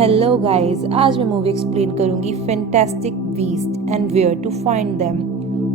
Hello guys, आज मैं movie explain करूंगी Fantastic Beast and Where to Find Them.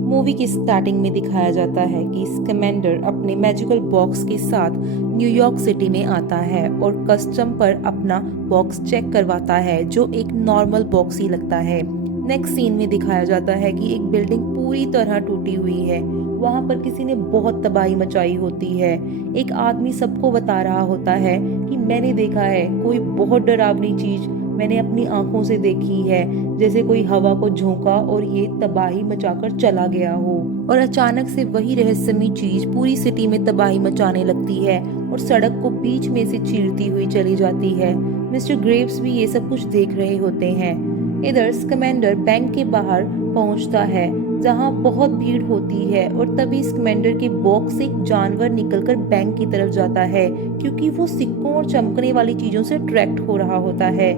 Movie की स्टार्टिंग में दिखाया जाता है कि स्कैमेंडर अपने मैजिकल बॉक्स के साथ न्यूयॉर्क सिटी में आता है और कस्टम पर अपना बॉक्स चेक करवाता है जो एक नॉर्मल बॉक्स ही लगता है। नेक्स्ट सीन में दिखाया जाता है कि एक बिल्डिंग पूरी तरह टूटी हुई है। वहां पर किसी ने बहुत तबाही मचाई होती है। एक आदमी सबको बता रहा होता है कि मैंने देखा है कोई बहुत डरावनी चीज मैंने अपनी आंखों से देखी है, जैसे कोई हवा को झोंका और ये तबाही मचाकर चला गया हो। और अचानक से वही रहस्यमयी चीज पूरी सिटी में तबाही मचाने लगती है और सड़क को बीच में से चीरती हुई चली जाती है। मिस्टर ग्रेव्स भी ये सब कुछ देख रहे होते हैं। इधर स्कैमेंडर बैंक के बाहर पहुंचता है जहां बहुत भीड़ होती है और तभी स्कैमेंडर के बॉक्स से एक जानवर निकलकर बैंक की तरफ जाता है क्योंकि वो सिक्कों और चमकने वाली चीजों से अट्रैक्ट हो रहा होता है।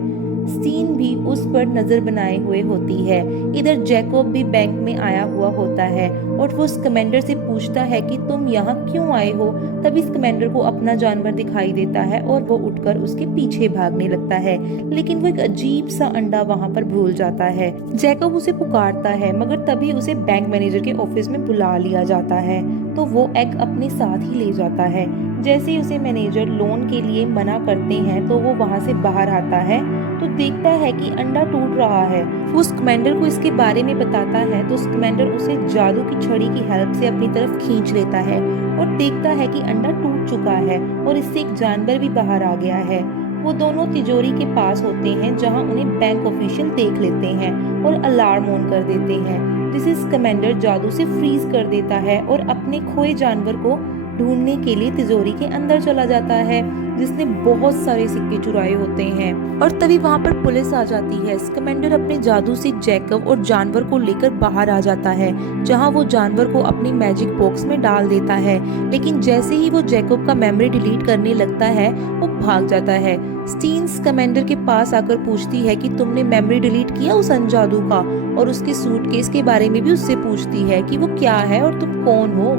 स्टीन भी उस पर नजर बनाए हुए होती है। इधर जैकोब भी बैंक में आया हुआ होता है और वो स्कैमेंडर से पूछता है कि तुम यहाँ क्यों आए हो। तभी स्कैमेंडर को अपना जानवर दिखाई देता है और वो उठकर उसके पीछे भागने लगता है, लेकिन वो एक अजीब सा अंडा वहाँ पर भूल जाता है। जैकोब उसे पुकारता है मगर तभी उसे बैंक मैनेजर के ऑफिस में बुला लिया जाता है, तो वो एग अपने साथ ही ले जाता है। जैसे ही उसे मैनेजर लोन के लिए मना करते हैं तो वो वहाँ से बाहर आता है तो देखता है कि अंडा टूट रहा है। वो स्कैमेंडर को इसके बारे में बताता है तो स्कैमेंडर उसे जादू की छड़ी की हेल्प से अपनी तरफ खींच लेता है और देखता है कि अंडा टूट चुका है और इससे एक जानवर भी बाहर आ गया है। वो दोनों तिजोरी के पास होते हैं जहां उन्हें बैंक ऑफिशियल देख लेते हैं और अलार्म ऑन कर देते हैं, जिसे स्कैमेंडर जादू से फ्रीज कर देता है और अपने खोए जानवर को ढूंढने के लिए तिजोरी के अंदर चला जाता है जिसने बहुत सारे सिक्के चुराए होते हैं। और तभी वहां पर पुलिस आ जाती है। स्कैमेंडर अपने जादू से जैकब और जानवर को लेकर बाहर आ जाता है जहां वो जानवर को अपनी मैजिक बॉक्स में डाल देता है, लेकिन जैसे ही वो जैकब का मेमोरी डिलीट करने लगता है वो भाग जाता है। स्टीन स्कैमेंडर के पास आकर पूछती है कि तुमने मेमोरी डिलीट किया उस अनजादू का, और उसके सूटकेस के बारे में भी उससे पूछती है कि वो क्या है और तुम कौन हो,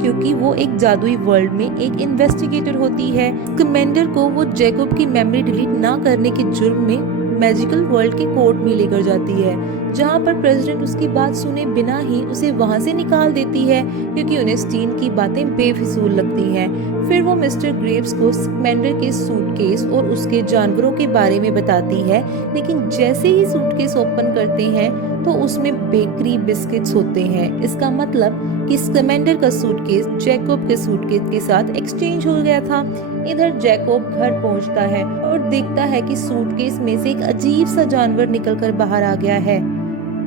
क्योंकि वो एक जादुई वर्ल्ड में एक इन्वेस्टिगेटर होती है। स्कैमेंडर को वो जैकब की मेमोरी डिलीट ना करने के जुर्म में मैजिकल वर्ल्ड के कोर्ट में लेकर जाती है, जहां पर प्रेसिडेंट उसकी बात सुने बिना ही उसे वहां से निकाल देती है क्योंकि उन्हें स्टीन की बातें बेफिजूल लगती हैं। फिर वो मिस्टर ग्रेव्स को स्कैमेंडर के सूटकेस और उसके जानवरों के बारे में बताती है, लेकिन जैसे ही सूटकेस ओपन करते हैं तो उसमें बेकरी बिस्किट्स होते हैं। इसका मतलब कि स्कैमेंडर का सूटकेस जैकब के सूटकेस के साथ एक्सचेंज हो गया था। इधर जैकब घर पहुंचता है और देखता है कि सूटकेस में से एक अजीब सा जानवर निकलकर बाहर आ गया है।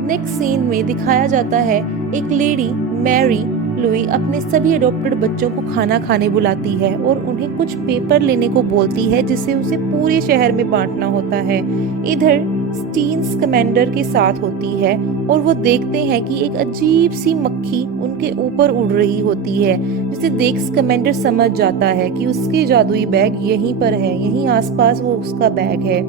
नेक्स्ट सीन में दिखाया जाता है एक लेडी मैरी लुई अपने सभी अडॉप्टेड बच्चों को खाना खाने बुलाती है और उन्हें कुछ पेपर लेने को बोलती है जिसे उसे पूरे शहर में बांटना होता है। इधर स्टीन स्कैमेंडर के साथ होती है और वो देखते हैं कि एक अजीब सी मक्खी उनके ऊपर उड़ रही होती है, जिसे देख स्कैमेंडर समझ जाता है कि उसके जादुई बैग यहीं पर है, यहीं आसपास वो उसका बैग है।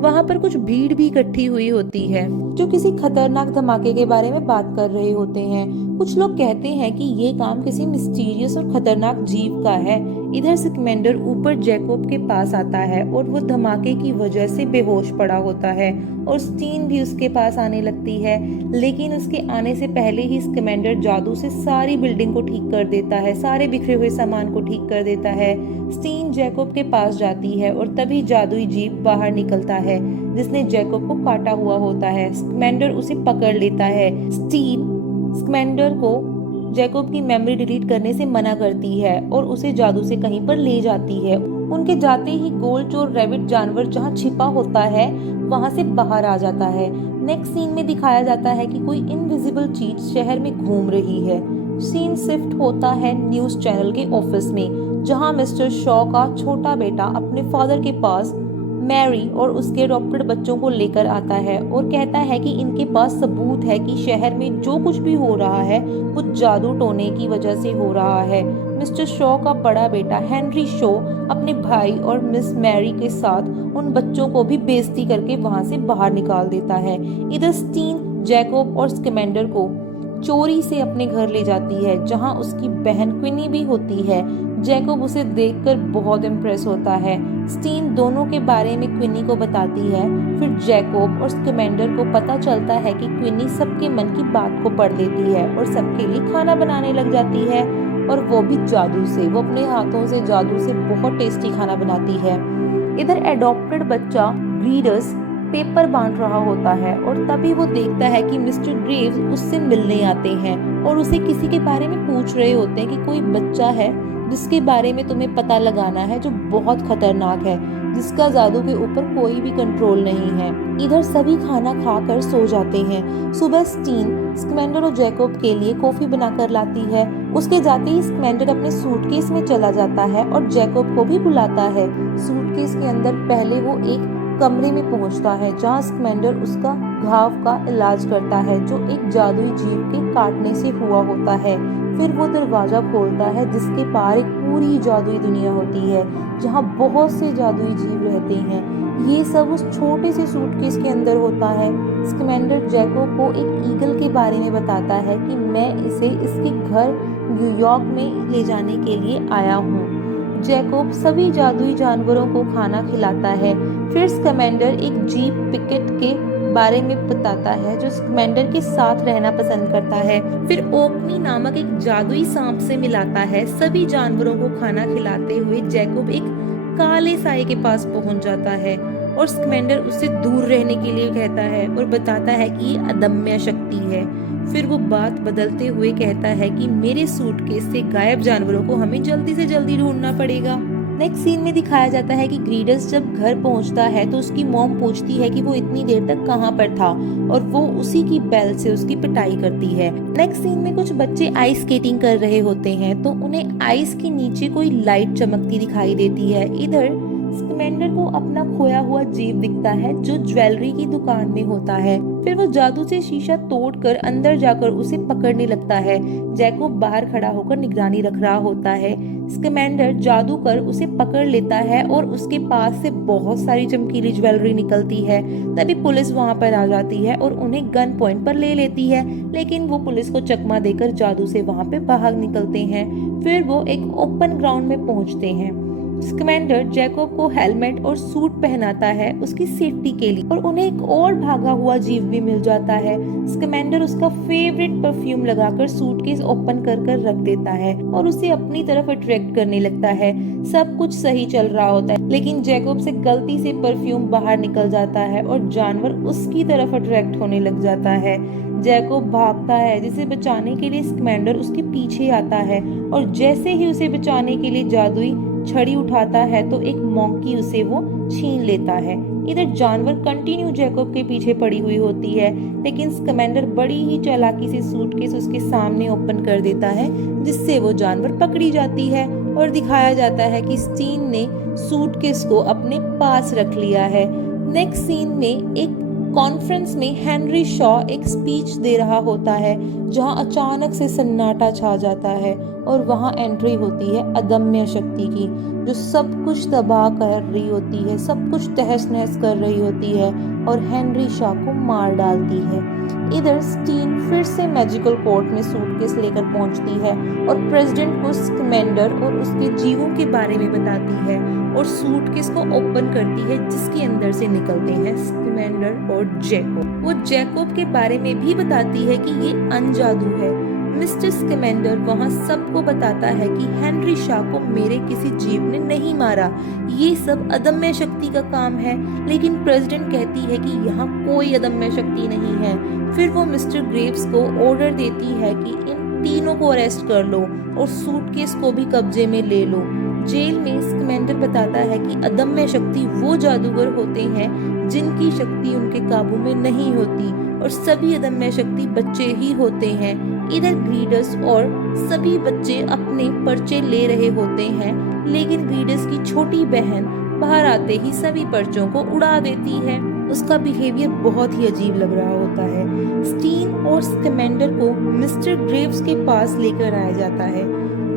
वहां पर कुछ भीड़ भी इकट्ठी हुई होती है जो किसी खतरनाक धमाके के बारे में बात कर रहे होते हैं। कुछ लोग कहते हैं कि ये काम किसी मिस्टीरियस और खतरनाक जीव का है। इधर स्कैमेंडर ऊपर जैकब के पास आता है और वो धमाके की वजह से बेहोश पड़ा होता है और स्टीन भी उसके पास आने लगती है, लेकिन उसके आने से पहले ही स्कैमेंडर जादू से सारी बिल्डिंग को ठीक कर देता है, सारे बिखरे हुए सामान को ठीक कर देता है। स्टीन जैकब के पास जाती है और तभी जादुई जीव बाहर निकलता है जिसने जैकब को काटा हुआ होता है। स्कैमेंडर उसे पकड़ लेता है। स्टीन स्कैमेंडर को जैकब की मेमोरी डिलीट करने से मना करती है और उसे जादू से कहीं पर ले जाती है। उनके जाते ही गोल चोर रैबिट जानवर जहां छिपा होता है वहां से बाहर आ जाता है। नेक्स्ट सीन में दिखाया जाता है कि कोई इनविजिबल चीज शहर में घूम रही है। सीन शिफ्ट होता है न्यूज चैनल के ऑफिस में, जहां मिस्टर शॉ का छोटा बेटा अपने फादर के पास मैरी और उसके अडॉप्टेड बच्चों को लेकर आता है और कहता है कि इनके पास सबूत है कि शहर में जो कुछ भी हो रहा है वो जादू टोने की वजह से हो रहा है। मिस्टर शॉ का बड़ा बेटा हेनरी शॉ अपने भाई और मिस मैरी के साथ उन बच्चों को भी बेइज्जती करके वहां से बाहर निकाल देता है। इधर स्टीन जैकब और स्कैमेंडर को चोरी से अपने घर ले जाती है, जहां उसकी बहन क्विनी भी होती है। जैकब उसे देखकर बहुत इम्प्रेस होता है। स्टीन दोनों के बारे में क्विनी को बताती है। फिर जैकब और स्कैमेंडर को पता चलता है कि क्विनी सबके मन की बात को पढ़ लेती है और सबके लिए खाना बनाने लग जाती है, और वो भी जादू से। वो अपने हाथों से जादू से बहुत टेस्टी खाना बनाती है। इधर एडॉप्टेड बच्चा ग्रीडस पेपर बांट रहा होता है, और तभी वो देखता है कि मिस्टर ग्रेव्स उससे मिलने आते हैं और उसे किसी के बारे में पूछ रहे होते हैं कि कोई बच्चा है जिसके बारे में तुम्हें पता लगाना है, जो बहुत खतरनाक है, जिसका जादू के ऊपर कोई भी कंट्रोल नहीं है। इधर सभी खाना खाकर सो जाते हैं। सुबह स्टीन स्कैमेंडर और जैकब के लिए कॉफी बनाकर लाती है। उसके जाते ही स्कैमेंडर अपने सूटकेस में चला जाता है और जैकब को भी बुलाता है। सूटकेस के अंदर पहले वो एक कमरे में पहुंचता है, जहां स्कैमेंडर उसका घाव का इलाज करता है, जो एक जादुई जीव के काटने से हुआ होता है। फिर वो दरवाजा खोलता है, जिसके बाहर एक पूरी जादुई दुनिया होती है, जहां बहुत से जादुई जीव रहते हैं। ये सब उस छोटे से सूटकेस के अंदर होता है। स्कैमेंडर जैकब को एक ईगल के बारे में बताता है कि मैं इसे इसके घर न्यूयॉर्क में ले जाने के लिए आया हूँ। जैकब सभी जादुई जानवरों को खाना खिलाता है। फिर स्कैमेंडर एक जीप पिकेट के बारे में बताता है, जो स्कैमेंडर के साथ रहना पसंद करता है। फिर ओकनी नामक एक जादुई सांप से मिलाता है। सभी जानवरों को खाना खिलाते हुए जैकब एक काले साए के पास पहुंच जाता है, और स्कैमेंडर उससे दूर रहने के लिए कहता है और बताता है कि ये अदम्य शक्ति है। फिर वो बात बदलते हुए कहता है कि मेरे सूटकेस से गायब जानवरों को हमें जल्दी से जल्दी ढूंढना पड़ेगा। नेक्स्ट सीन में दिखाया जाता है कि ग्रीडस जब घर पहुंचता है तो उसकी मॉम पूछती है कि वो इतनी देर तक कहां पर था, और वो उसी की बेल्ट से उसकी पिटाई करती है। नेक्स्ट सीन में कुछ बच्चे आइस स्केटिंग कर रहे होते हैं, तो उन्हें आइस के नीचे कोई लाइट चमकती दिखाई देती है। इधर स्कैमेंडर को अपना खोया हुआ जीव दिखता है, जो ज्वेलरी की दुकान में होता है। फिर वो जादू से शीशा तोड़कर अंदर जाकर उसे पकड़ने लगता है। जैकब बाहर खड़ा होकर निगरानी रख रहा होता है। स्कैमेंडर जादू कर उसे पकड़ लेता है और उसके पास से बहुत सारी चमकीली ज्वेलरी निकलती है। तभी पुलिस वहां पर आ जाती है और उन्हें गन पॉइंट पर ले लेती है, लेकिन वो पुलिस को चकमा देकर जादू से वहां पे बाहर निकलते हैं। फिर वो एक ओपन ग्राउंड में पहुंचते हैं। स्कैमेंडर जैकब को हेलमेट और सूट पहनाता है उसकी सेफ्टी के लिए, और उन्हें एक और भागा हुआ जीव भी मिल जाता है। स्कैमेंडर उसका फेवरेट परफ्यूम लगाकर सूटकेस ओपन कर कर रख देता है और उसे अपनी तरफ अट्रैक्ट करने लगता है। सब कुछ सही चल रहा होता है, लेकिन जैकब से गलती से परफ्यूम बाहर निकल जाता है और जानवर उसकी तरफ अट्रैक्ट होने लग जाता है। जैकब भागता है, जिसे बचाने के लिए स्कैमेंडर उसके पीछे आता है, और जैसे ही उसे बचाने के लिए जादुई छड़ी उठाता है तो एक मॉन्की उसे वो छीन लेता है। इधर जानवर कंटिन्यू जैकब के पीछे पड़ी हुई होती है, लेकिन स्कैमेंडर बड़ी ही चालाकी से सूटकेस उसके सामने ओपन कर देता है, जिससे वो जानवर पकड़ी जाती है, और दिखाया जाता है कि स्टीन ने सूटकेस को अपने पास रख लिया है। नेक्स्ट सीन में एक कॉन्फ्रेंस में हेनरी शॉ एक स्पीच दे रहा होता है, जहां अचानक से सन्नाटा छा जाता है और वहां एंट्री होती है अदम्य शक्ति की, जो सब कुछ तबाह कर रही होती है, सब कुछ तहस नहस कर रही होती है और हेनरी शॉ को मार डालती है। इधर स्टीन फिर से मैजिकल कोर्ट में सूटकेस लेकर पहुंचती है और प्रेसिडेंट को स्कैमेंडर और उसके जीवों के बारे में बताती है, और सूटकेस को ओपन करती है, जिसके अंदर से निकलते हैं स्कैमेंडर और जैकब। वो जैकब के बारे में भी बताती है कि ये अनजादू है। मिस्टर स्कैमेंडर वहां सबको बताता है कि हेनरी शॉ को मेरे किसी जीव ने नहीं मारा, ये सब अदम्य शक्ति का काम है। लेकिन प्रेसिडेंट कहती है कि यहाँ कोई अदम्य शक्ति नहीं है। फिर वो मिस्टर ग्रेव्स को ऑर्डर देती है कि इन तीनों को अरेस्ट कर लो और सूटकेस को भी कब्जे में ले लो। जेल में स्कैमेंडर बताता है कि अदम्य शक्ति वो जादूगर होते हैं जिनकी शक्ति उनके काबू में नहीं होती, और सभी अदम्य शक्ति बच्चे ही होते हैं। इधर ग्रीडस और सभी बच्चे अपने पर्चे ले रहे होते हैं, लेकिन ग्रीडस की छोटी बहन बाहर आते ही सभी पर्चों को उड़ा देती है। उसका बिहेवियर बहुत ही अजीब लग रहा होता है। स्टीन और स्कैमेंडर को मिस्टर ग्रेव्स के पास लेकर आया जाता है,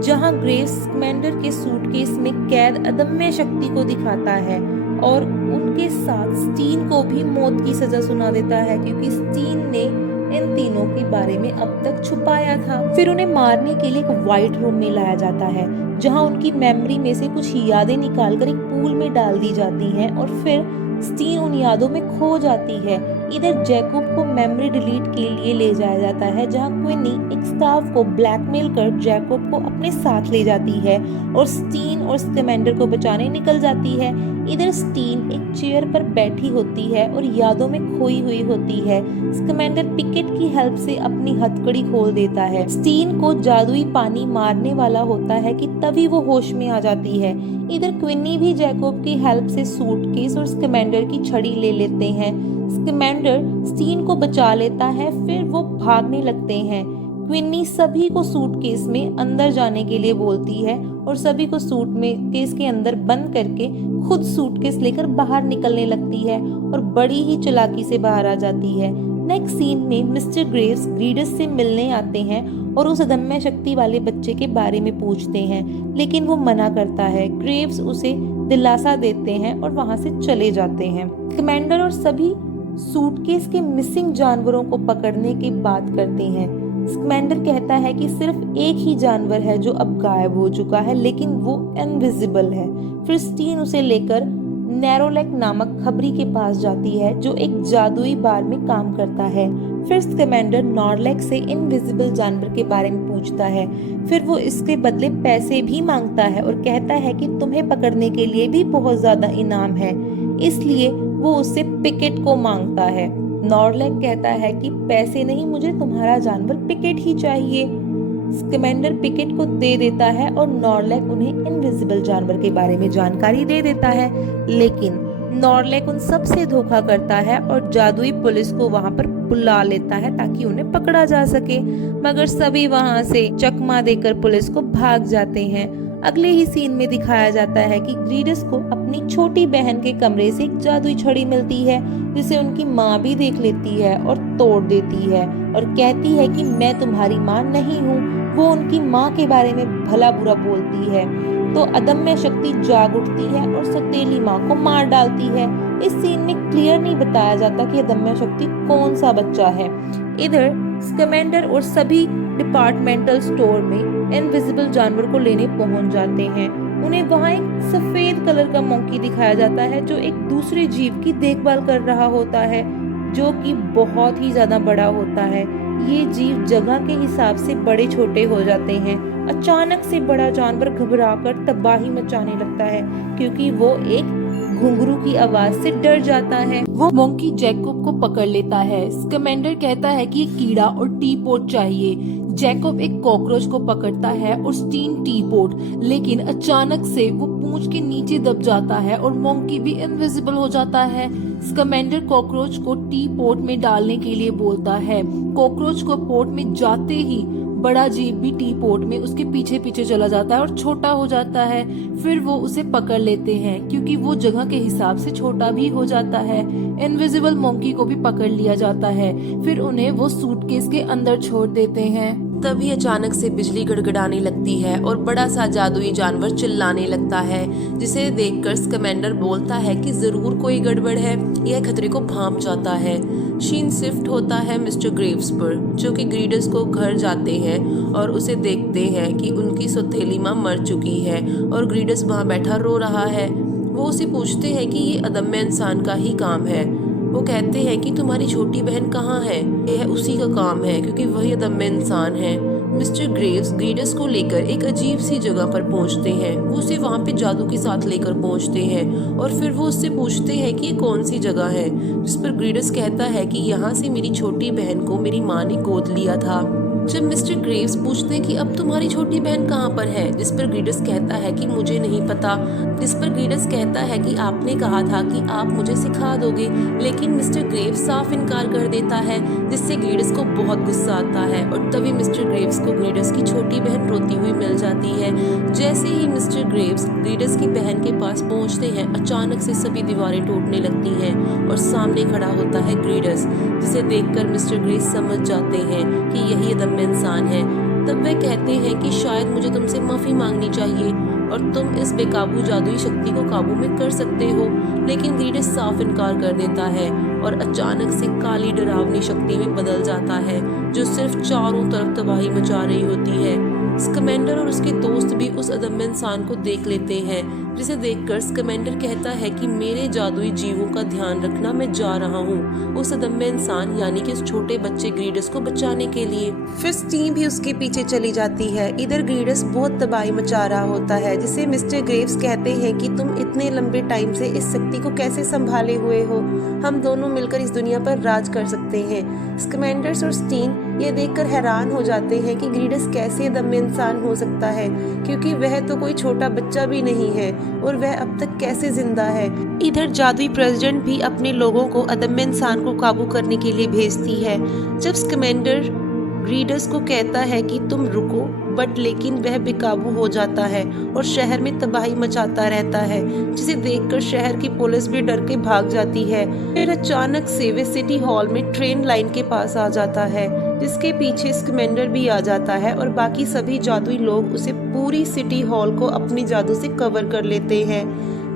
जहां ग्रेव्स स्कैमेंडर के सूटकेस में कैद अदम्य शक्ति को दिखाता है, और उनके साथ स्टीन को भी मौत की सजा सुना देता है, क्योंकि स्टीन ने इन तीनों के बारे में अब तक छुपाया था। फिर उन्हें मारने के लिए एक व्हाइट रूम में लाया जाता है, जहां उनकी मेमोरी में से कुछ यादें निकालकर एक पूल में डाल दी जाती हैं और फिर स्टीन उन यादों में खो जाती है। इधर जैकब को मेमोरी डिलीट के लिए ले जाया जाता है, जहां क्विनी एक स्टाफ को ब्लैकमेल कर जैकब को अपने साथ ले जाती है और स्टीन और स्कैमेंडर को बचाने निकल जाती है। इधर स्टीन एक चेयर पर बैठी होती है और यादों में खोई हुई होती है। स्कैमेंडर पिकेट की हेल्प से अपनी हथकड़ी खोल देता है। स्टीन को जादुई पानी मारने वाला होता है कि तभी वो होश में आ जाती है। इधर क्विनी भी जैकब की हेल्प से सूटकेस और स्कैमेंडर की छड़ी ले लेते हैं। स्कैमेंडर स्टीन को बचा लेता है, फिर वो भागने लगते हैं। क्विनी सभी को सूटकेस में अंदर जाने के लिए बोलती है और सभी को सूटकेस के अंदर बंद करके खुद सूटकेस लेकर बाहर निकलने लगती है और बड़ी ही चालाकी से बाहर आ जाती है। नेक्स्ट सीन में मिस्टर ग्रेव्स ग्रीडस से मिलने आते हैं और उस अदम्य शक्ति वाले बच्चे के बारे में पूछते हैं, लेकिन वो मना करता है। ग्रेव्स उसे दिलासा देते हैं और वहां से चले जाते हैं। कमांडर और सभी सूटकेस के मिसिंग जानवरों को पकड़ने की बात करते हैं। स्कैमेंडर कहता है कि सिर्फ एक ही जानवर है जो अब गायब हो चुका है, लेकिन वो इनविजिबल है। फिर स्टीन उसे लेकर नैरोलेक नामक खबरी के पास जाती है, जो एक जादुई बार में काम करता है। फिर स्कैमेंडर नॉर्लेक से इनविजिबल जानवर के बारे में पूछता है। फिर वो इसके बदले पैसे भी मांगता है और कहता है कि तुम्हें पकड़ने के लिए भी बहुत ज्यादा इनाम है, इसलिए वो उससे पिकेट को मांगता है। नॉर्लेक कहता है कि पैसे नहीं, मुझे तुम्हारा जानवर पिकेट ही चाहिए। स्कैमेंडर पिकेट को दे देता है और नॉर्लेक उन्हें इनविजिबल जानवर के बारे में जानकारी दे देता है, लेकिन नॉर्लेक उन सब से धोखा करता है और जादुई पुलिस को वहां पर बुला लेता है ताकि उन्हें पकड़ा जा सके, मगर सभी वहां से चकमा देकर पुलिस को भाग जाते हैं। अगले ही सीन में दिखाया जाता है कि ग्रीडस को अपनी छोटी बहन के कमरे से एक जादुई छड़ी मिलती है, जिसे उनकी माँ भी देख लेती है और तोड़ देती है और कहती है कि मैं तुम्हारी माँ नहीं हूँ। वो उनकी माँ के बारे में भला बुरा बोलती है तो अदम्य शक्ति जाग उठती है और सौतेली माँ को मार डालती है। इस सीन में क्लियर नहीं बताया जाता कि अदम्य शक्ति कौन सा बच्चा है। इधर स्कैमेंडर और सभी डिपार्टमेंटल स्टोर में इनविजिबल जानवर को लेने पहुंच जाते हैं। उन्हें वहां एक सफेद कलर का मंकी दिखाया जाता है जो एक दूसरे जीव की देखभाल कर रहा होता है, जो कि बहुत ही ज्यादा बड़ा होता है। ये जीव जगह के हिसाब से बड़े छोटे हो जाते हैं। अचानक से बड़ा जानवर घबराकर तबाही मचाने लगता है, क्योंकि वो एक घुंघरू की आवाज से डर जाता है। वो मंकी जैकब को पकड़ लेता है। स्कैमेंडर कहता है कि कीड़ा और टी पोट चाहिए। जैकब एक कॉकरोच को पकड़ता है और स्टीन टी पोट, लेकिन अचानक से वो पूंछ के नीचे दब जाता है और मंकी भी इनविजिबल हो जाता है। स्कैमेंडर कॉकरोच को टी पोट में डालने के लिए बोलता है। कॉकरोच को पोट में जाते ही बड़ा जीव भी टी पोट में उसके पीछे पीछे चला जाता है और छोटा हो जाता है। फिर वो उसे पकड़ लेते हैं, क्योंकि वो जगह के हिसाब से छोटा भी हो जाता है। इनविजिबल मंकी को भी पकड़ लिया जाता है। फिर उन्हें वो सूटकेस के अंदर छोड़ देते हैं। तभी अचानक से बिजली गड़गड़ाने लगती है और बड़ा सा जादुई जानवर चिल्लाने लगता है, जिसे देखकर स्कैमेंडर बोलता है कि जरूर कोई गड़बड़ है। यह खतरे को भांप जाता है। शीन शिफ्ट होता है मिस्टर ग्रेव्स पर, जो कि ग्रीडस को घर जाते हैं और उसे देखते हैं कि उनकी सौतेली माँ मर चुकी है और ग्रीडस वहाँ बैठा रो रहा है। वो उसे पूछते हैं कि ये अदम्य इंसान का ही काम है। वो कहते हैं कि तुम्हारी छोटी बहन कहाँ है? यह उसी का काम है, क्योंकि वही अदम्य इंसान है। मिस्टर ग्रेव्स ग्रीडस को लेकर एक अजीब सी जगह पर पहुंचते हैं। वो उसे वहाँ पे जादू के साथ लेकर पहुंचते हैं और फिर वो उससे पूछते हैं कि ये कौन सी जगह है, जिस पर ग्रीडस कहता है कि यहाँ से मेरी छोटी बहन को मेरी माँ ने गोद लिया था। जब मिस्टर ग्रेव्स पूछते हैं कि अब तुम्हारी छोटी बहन कहाँ पर है, जिस पर ग्रीडस कहता है कि मुझे नहीं पता। जिस पर ग्रीडस कहता है कि आपने कहा था कि आप मुझे सिखा दोगे, लेकिन मिस्टर ग्रेव्स साफ इनकार कर देता है, जिससे ग्रीडस को बहुत गुस्सा आता है। और तभी मिस्टर ग्रेव्स को ग्रीडस की छोटी बहन रोती हुई मिल जाती है। जैसे ही मिस्टर ग्रेव्स ग्रीडस की बहन के पास पहुंचते हैं, अचानक से सभी दीवारें टूटने लगती हैं और सामने खड़ा होता है ग्रीडस, जिसे देखकर मिस्टर ग्रेव्स समझ जाते हैं कि यही अदम्य इंसान है। तब वे कहते हैं कि शायद मुझे तुमसे माफी मांगनी चाहिए और तुम इस बेकाबू जादुई शक्ति को काबू में कर सकते हो, लेकिन ग्रीडस साफ इनकार कर देता है और अचानक से काली डरावनी शक्ति में बदल जाता है जो सिर्फ चारों तरफ तबाही मचा रही होती है। स्कैमेंडर और उसके दोस्त भी उस अदम्य इंसान को देख लेते हैं, जिसे देखकर स्कैमेंडर कहता है कि मेरे जादुई जीवों का ध्यान रखना, मैं जा रहा हूँ उस अदम्य इंसान यानी कि उस छोटे बच्चे ग्रीडस को बचाने के लिए। फिर स्टीम भी उसके पीछे चली जाती है। इधर ग्रीडस बहुत तबाही मचा रहा होता है, जिसे मिस्टर ग्रेव्स कहते हैं कि तुम इतने लंबे टाइम से इस शक्ति को कैसे संभाले हुए हो, हम दोनों मिलकर इस दुनिया पर राज कर सकते हैं। स्कैमेंडर्स और स्टीन ये देखकर हैरान हो जाते हैं कि ग्रीडस कैसे दम्य इंसान हो सकता है, क्योंकि वह तो कोई छोटा बच्चा भी नहीं है और वह अब तक कैसे जिंदा है। इधर जादुई प्रेसिडेंट भी अपने लोगों को अदम्य इंसान को काबू करने के लिए भेजती है। जब स्कैमेंडर ग्रीडस को कहता है कि तुम रुको, बट लेकिन वह बेकाबू हो जाता है और शहर में तबाही मचाता रहता है, जिसे देखकर शहर की पुलिस भी डर के भाग जाती है। फिर अचानक से वे सिटी हॉल में ट्रेन लाइन के पास आ जाता है, जिसके पीछे स्कैमेंडर भी आ जाता है और बाकी सभी जादुई लोग उसे पूरी सिटी हॉल को अपनी जादू से कवर कर लेते हैं।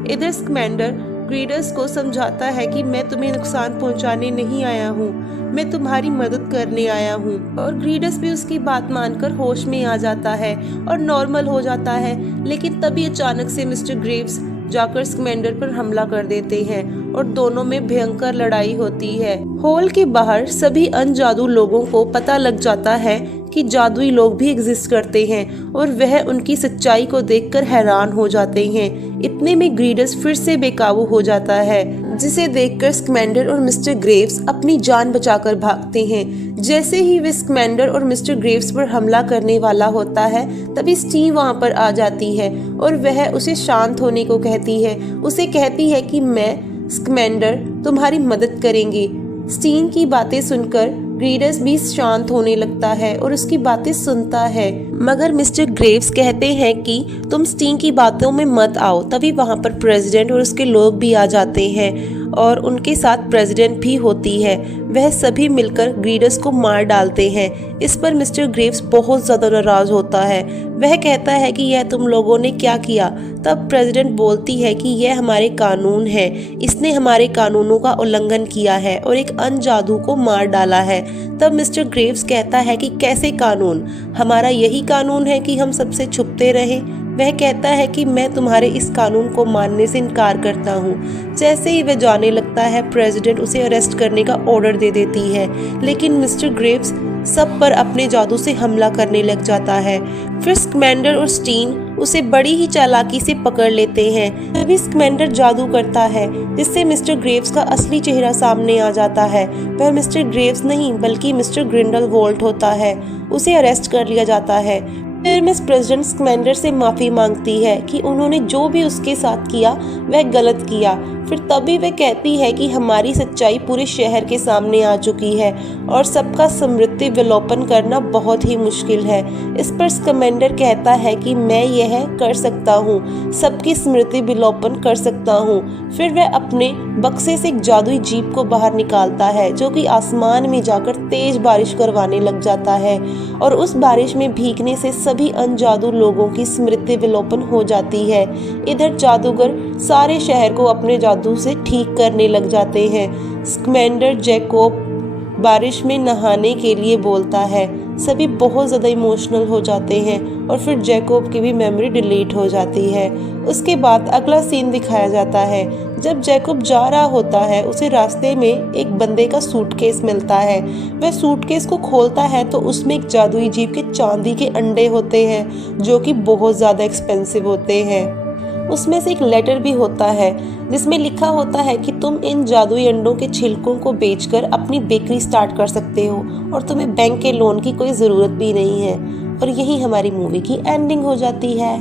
इधर स्कैमेंडर ग्रीडस को समझाता है कि मैं तुम्हें नुकसान पहुंचाने नहीं आया हूँ, मैं तुम्हारी मदद करने आया हूँ। और ग्रीडस भी उसकी बात मानकर होश में आ जाता है और नॉर्मल हो जाता है। लेकिन तभी अचानक से मिस्टर ग्रेव्स जाकर स्कैमेंडर पर हमला कर देते हैं और दोनों में भयंकर लड़ाई होती है। हॉल के बाहर सभी अनजादू लोगों को पता लग जाता है कि जादुई लोग भी एग्जिस्ट करते हैं और वह उनकी सच्चाई को देखकर हैरान हो जाते हैं। इतने में ग्रीडस फिर से बेकाबू हो जाता है, जिसे देखकर स्कैमेंडर और मिस्टर ग्रेव्स अपनी जान बचाकर भागते हैं। जैसे ही वे स्कैमेंडर और मिस्टर ग्रेव्स पर हमला करने वाला होता है, तभी स्टीव वहां पर आ जाती है और वह उसे शांत होने को कहती है। उसे कहती है कि मैं स्कैमेंडर तुम्हारी मदद करेंगे। स्टीव की बातें सुनकर ग्रीडस भी शांत होने लगता है और उसकी बातें सुनता है, मगर मिस्टर ग्रेव्स कहते हैं कि तुम स्टीव की बातों में मत आओ। तभी वहां पर प्रेसिडेंट और उसके लोग भी आ जाते हैं और उनके साथ प्रेसिडेंट भी होती है। वह सभी मिलकर ग्रीडस को मार डालते हैं। इस पर मिस्टर ग्रेव्स बहुत ज्यादा नाराज होता है। वह कहता है कि यह तुम लोगों ने क्या किया। तब प्रेसिडेंट बोलती है कि यह हमारे कानून है, इसने हमारे कानूनों का उल्लंघन किया है और एक अनजादू को मार डाला है। तब मिस्टर ग्रेव्स कहता है कि कैसे कानून, हमारा यही कानून है कि हम सबसे छुपते रहें। वह कहता है कि मैं तुम्हारे इस कानून को मानने से इनकार करता हूँ। जैसे ही वह जाने लगता है, प्रेसिडेंट उसे अरेस्ट करने का ऑर्डर दे देती है, लेकिन मिस्टर ग्रेव्स सब पर अपने जादू से हमला करने लग जाता है। फिर स्कैमेंडर और स्टीन उसे बड़ी ही चालाकी से पकड़ लेते हैं। तभी स्कैमेंडर जादू करता है, जिससे मिस्टर ग्रेव्स का असली चेहरा सामने आ जाता है। वह मिस्टर ग्रेव्स नहीं बल्कि मिस्टर ग्रिंडलवाल्ड होता है। उसे अरेस्ट कर लिया जाता है। फिर मिस प्रेसिडेंट स्कैमेंडर से माफी मांगती है कि उन्होंने जो भी उसके साथ किया वह गलत किया। फिर तभी वह कहती है कि हमारी सच्चाई पूरे शहर के सामने आ चुकी है और सबका स्मृति विलोपन करना बहुत ही मुश्किल है। इस पर स्कैमेंडर कहता है कि मैं यह कर सकता हूँ, सबकी स्मृति विलोपन कर सकता हूँ। फिर वह अपने बक्से से एक जादुई जीप को बाहर निकालता है, जो कि आसमान में जाकर तेज बारिश करवाने लग जाता है और उस बारिश में भीगने से सभी अनजादू लोगों की स्मृति विलोपन हो जाती है। इधर जादूगर सारे शहर को अपने जादू से ठीक करने लग जाते हैं। स्कैमेंडर जैकोब बारिश में नहाने के लिए बोलता है। सभी बहुत ज़्यादा इमोशनल हो जाते हैं और फिर जैकोब की भी मेमोरी डिलीट हो जाती है। उसके बाद अगला सीन दिखाया जाता है। जब जैकोब जा रहा होता है, उसे रास्ते में एक बंदे का सूटकेस मिलता है। वह सूटकेस को खोलता है तो उसमें एक जादुई जीव के चांदी के अंडे होते हैं, जो कि बहुत ज़्यादा एक्सपेंसिव होते हैं। उसमें से एक लेटर भी होता है, जिसमें लिखा होता है कि तुम इन जादुई अंडों के छिलकों को बेचकर अपनी बेकरी स्टार्ट कर सकते हो और तुम्हें बैंक के लोन की कोई ज़रूरत भी नहीं है। और यही हमारी मूवी की एंडिंग हो जाती है।